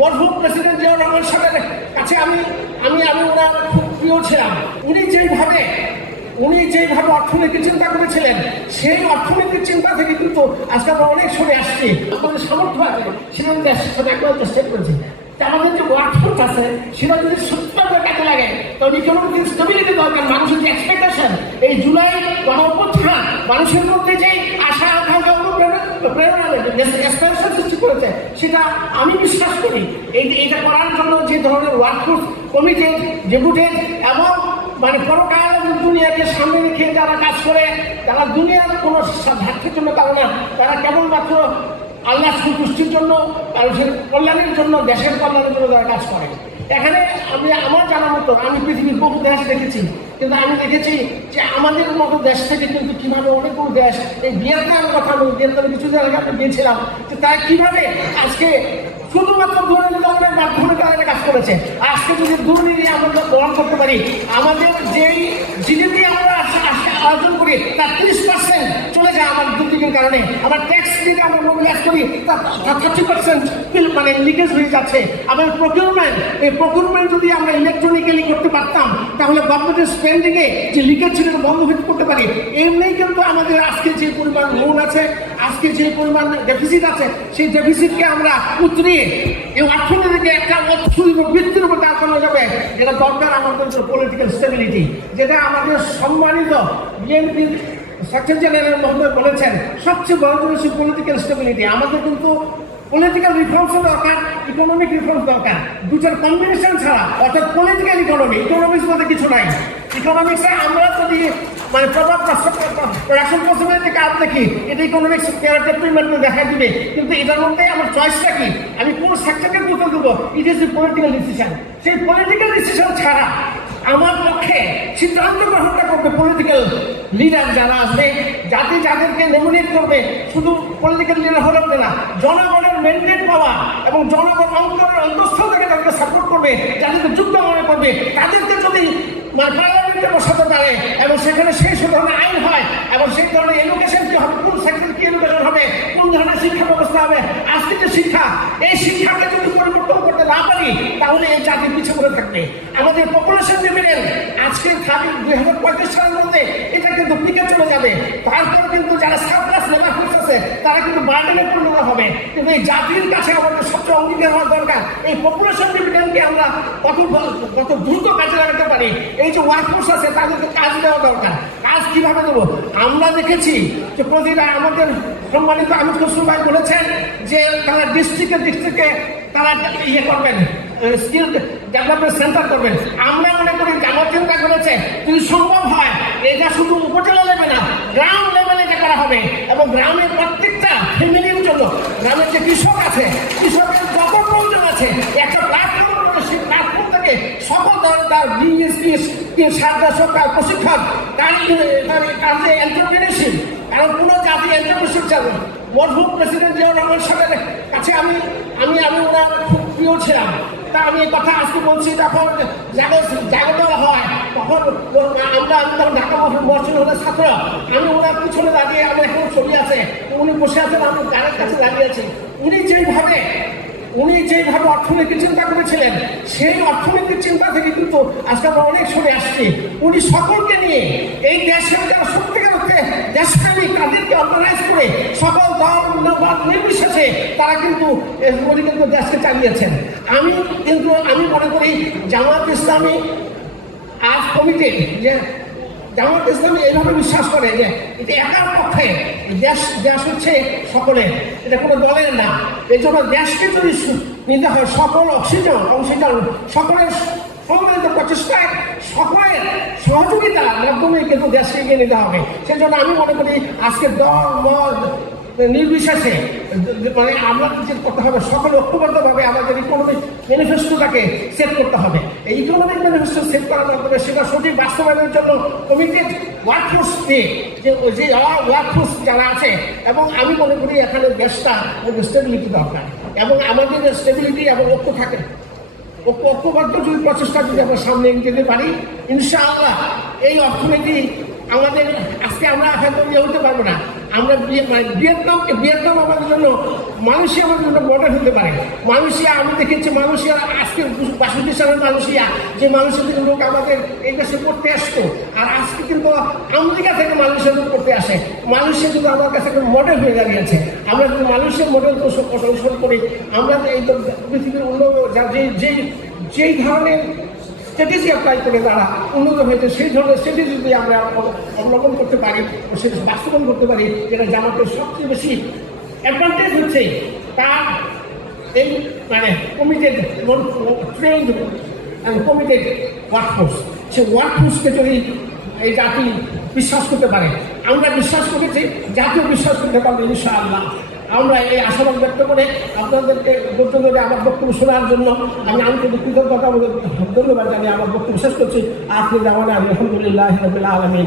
মরহুম প্রেসিডেন্ট জিয়াউর রহমান সাহেবের কাছে আমি ওনার খুব প্রিয় ছিলাম। উনি যেভাবে অর্থনীতি চিন্তা করেছিলেন, সেই অর্থনীতির চিন্তা থেকে কিন্তু আজকে আমরা অনেক সরে আসছি। আমাদের সামর্থ্য আছে সেটা চেষ্টা করেছি। আমাদের যে ওয়ার্কফোর্স আছে সেটা যদি সত্যভাবে কাজে লাগে তাহলে ইকোনমিক স্টেবিলিটি দরকার। মানুষের যে এক্সপেকটেশন, এই জুলাই গণঅভ্যুত্থান মানুষের মধ্যে যে আশা আকাঙ্ক্ষা প্রেরণা এক্সপেকটেশন সৃষ্টি করেছে, সেটা আমি বিশ্বাস করি এটা করার জন্য যে ধরনের ওয়ার্কফোর্স কমিটেড, ডেপুটেড এবং পরকাল দুনিয়াকে সামনে রেখে যারা কাজ করে, যারা দুনিয়ার কোনো স্বার্থের জন্য কারণ না, তারা কেবলমাত্র আল্লাহ সন্তুষ্টির জন্য, মানুষের কল্যাণের জন্য, দেশের কল্যাণের জন্য যারা কাজ করে। এখানে আমার জানা মতো আমি পৃথিবীর বহু দেশ দেখেছি, কিন্তু আমি দেখেছি যে আমাদের মতো দেশ থেকে কিন্তু কিভাবে অনেকগুলো দেশ, এই ভিয়েতনামের কথা আমি ভিয়েতনামে কিছুদিন আগে আমি গিয়েছিলাম, যে তারা কিভাবে আজকে শুধুমাত্র দুর্নীতির মাধ্যমে তারা কাজ করেছে। আজকে যদি দুর্নীতি আমরা গ্রহণ করতে পারি, আমাদের যেই জিডিপি আমরা অর্জন করি তার 30% চলে যায় আমার দুর্নীতির কারণে। আমার ট্যাক্স দিয়ে আমরা মোবিলাইজ করি তার 30% লিকেজ হয়ে যাচ্ছে। আমার প্রকিউরমেন্ট যদি আমরা ইলেকট্রনিক্যালি করতে পারতাম, তাহলে গভর্নমেন্টের স্পেন্ডিংয়ে যে লিকেজ ছিল বন্ধ করতে পারি। এমনি কিন্তু আমাদের আজকে যে পরিমাণ লোন আছে, আজকে যে পরিমাণ ডেফিসিট আছে, সেই ডেফিসিটকে আমরা উতরিয়ে এই অর্থনীতিকে একটা বৃত্তির উপর দাঁড় করানো যাবে। যেটা দরকার আমাদের পলিটিক্যাল স্টেবিলিটি, যেটা আমাদের সম্মানিত বিএনপির সেক্রেটারি জেনারেল মহোদয় বলেছেন, সবচেয়ে বড় জিনিস পলিটিক্যাল স্টেবিলিটি। আমাদের কিন্তু পলিটিক্যাল রিফর্মসও দরকার, ইকোনমিক রিফর্মস দরকার। দুটোর কম্বিনেশন ছাড়া, অর্থাৎ পলিটিক্যাল ইকোনমিক্স মধ্যে কিছু নাই। ইকোনমিক্সে আমরা যদি প্রোডাকশন পসিবিলিটি কাজ দেখি, এটা ইকোনমিক্স ক্যারেক্টার দেখা দিবে, কিন্তু এটার মধ্যে আমার চয়েসটা কি, আমি কোন সেক্টরকে গুরুত্ব দেবো, it is a political decision. সেই পলিটিক্যাল ডিসিশন ছাড়া আমার পক্ষে সিদ্ধান্ত গ্রহণটা করবে পলিটিক্যাল লিডার যারা আছে, যাদেরকে নমিনেট করবে, শুধু পলিটিক্যাল লিডার হলে না, জনগণের ম্যান্ডেট পাওয়া এবং জনগণ অন্তরের অন্তঃস্থল থেকে তাদেরকে সাপোর্ট করবে, যাদেরকে যুক্ত মনে করবে, তাদেরকে যদি পার্লামেন্টে বসাতে পারে এবং সেখানে সেই ধরনের আইন হয় এবং সেই ধরনের এডুকেশন কি হবে, কোন সেক্টর কি এডুকেশন হবে, কোন ধরনের শিক্ষা ব্যবস্থা হবে, আজকে যে শিক্ষা, এই শিক্ষাকে যদি পরিবর্তন করতে না পারি, তাহলে এই জাতি পিছিয়ে পড়ে থাকবে। আমাদের পপুলেশন ডিভিডেন্ড আজকে 2035 সালের মধ্যে এটা কিন্তু পিকে চলে যাবে। তারপরে কিন্তু যারা সারপ্লাস লেবার ফোর্স আছে তারা কিন্তু বার্ডেনে পরিণত হবে। কিন্তু এই জাতির কাছে আমাদের সবচেয়ে অঙ্গীকার হওয়া দরকার, এই পপুলেশন ডিভিডেন্ডকে আমরা কত দ্রুত কাজে লাগাতে পারি। এই যে ওয়ার্কফোর্স আছে তাদেরকে কাজ দেওয়া দরকার। কাজ কিভাবে দেবো? আমরা দেখেছি যে প্রতিটা আমাদের সম্মানিত আমির খসরু ভাই বলেছেন যে তারা ডিস্ট্রিক্টে তারা ইয়ে করবেন, স্কিল ডেভেলপমেন্ট সেন্টার করবেন। আমরা মনে করি আমার চিন্তা করেছে যদি সম্ভব হয় এটা শুধু উপজেলা লেভেলে না, গ্রাউন্ড লেভেলে এটা করা হবে এবং গ্রামের প্রত্যেকটা ফ্যামিলির জন্য, গ্রামের যে কৃষক আছে, কৃষকের যত প্রয়োজন আছে একটা প্ল্যাটফর্ম, সেই প্ল্যাটফর্ম থেকে সকল ধরনের তার প্রশিক্ষণ, তার যে এন্টারপ্রেনারশিপ, কারণ কোনো জাতি এন্টারপ্রেনারশিপ চাবে। মরহুম প্রেসিডেন্ট জিয়াউর রহমান সাহেবের কাছে আমি ওনার খুব প্রিয় ছিলাম। তা আমি এই কথা আজকে বলছি, যখন জায়গা দেওয়া হয় তখন আমি তখন ঢাকা মহাসিন হলের ছাত্র, আমি ওনার পিছনে দাঁড়িয়ে, আমার এখন ছবি আছে, উনি বসে আছেন, আমি গানের কাছে দাঁড়িয়ে আছি। উনি যেভাবে অর্থনীতি চিন্তা করেছিলেন, সেই অর্থনীতির চিন্তা থেকে কিন্তু আজকে আমরা অনেক সরে আসছি। উনি সকলকে নিয়ে এই দেশের যারা সত্যিকার অর্থে দেশপ্রেমিক, তাদেরকে অর্গানাইজ করে সকল দল নির্বিশেষে তারা কিন্তু দেশকে চালিয়েছেন। আমি মনে করি জামাত ইসলামী আজ কমিটি, যে জামাত ইসলামী এইভাবে বিশ্বাস করে যে এটা একার পক্ষে, দেশ হচ্ছে সকলের, এটা কোনো দলের না। এই জন্য দেশকে যদি নিতে হয় সকল অংশীদার সকলের সম্মিলিত প্রচেষ্টায়, সকলের সহযোগিতার মাধ্যমে কিন্তু দেশকে এগিয়ে নিতে হবে। সেই জন্য আমি মনে করি আজকে দল মত নির্বিশেষে আমরা কিছু করতে হবে, সকলে ঐক্যবদ্ধভাবে আমাদের ইকোনমিক ম্যানিফেস্টোটাকে সেট করতে হবে। এই ইকোনমিক ম্যানিফেস্টো সেট করার মাধ্যমে সেটা সঠিক বাস্তবায়নের জন্য কমিটেড ওয়ার্কফোর্স দিয়ে যে ওয়ার্কফোর্স যারা আছে, এবং আমি মনে করি এখানে দেশটা স্টেবিলিটি দরকার, এবং আমাদের স্টেবিলিটি এবং ঐক্য থাকে, ঐক্যবদ্ধ যদি প্রচেষ্টা যদি আমরা সামনে এগিয়ে যেতে পারি, ইনশাআল্লাহ এই অর্থনীতি আমাদের আজকে আমরা এখন হতে পারবো না। আমরা ভিয়েতনাম আমাদের জন্য, মালয়েশিয়া আমাদের জন্য মডেল হতে পারে। মালয়েশিয়া আমি দেখেছি, মালয়েশিয়া আজকে 62 সালের মালয়েশিয়া, যে মালয়েশিয়া থেকে লোক আমাদের এই দেশে পড়তে আসতো, আর আজকে কিন্তু আমেরিকা থেকে মালয়েশিয়া লোক পড়তে আসে। মালয়েশিয়া কিন্তু আমার কাছে একটা মডেল হয়ে দাঁড়িয়েছে। আমরা যদি মালয়েশিয়ার মডেল অনুসরণ করি, আমরা এই পৃথিবীর উন্নত যেই ধরনের স্ট্র্যাটেজি অ্যাপ্লাই করে তারা উন্নত হয়েছে, সেই ধরনের স্ট্র্যাটেজি যদি আমরা অবলম্বন করতে পারি, সেটা বাস্তবায়ন করতে পারি, যেটা জামাতের সবচেয়ে বেশি অ্যাডভান্টেজ হচ্ছে তার এই মানে committed trend and committed workforce. সে ওয়ার্কফোর্সকে যদি এই জাতি বিশ্বাস করতে পারে, আমরা বিশ্বাস করেছি, জাতীয় বিশ্বাস করতে পারবো ইনশাআল্লাহ। আমরা এই আশাবাদ ব্যক্ত করে আপনাদেরকে ধৈর্য ধরে আমার বক্তব্য শোনার জন্য আমি আন্তরিক কৃতজ্ঞতা ধন্যবাদ জানিয়ে আমার বক্তব্য শেষ করছি। আপনি জামানা আলহামদুলিল্লাহ রাব্বিল আলামিন।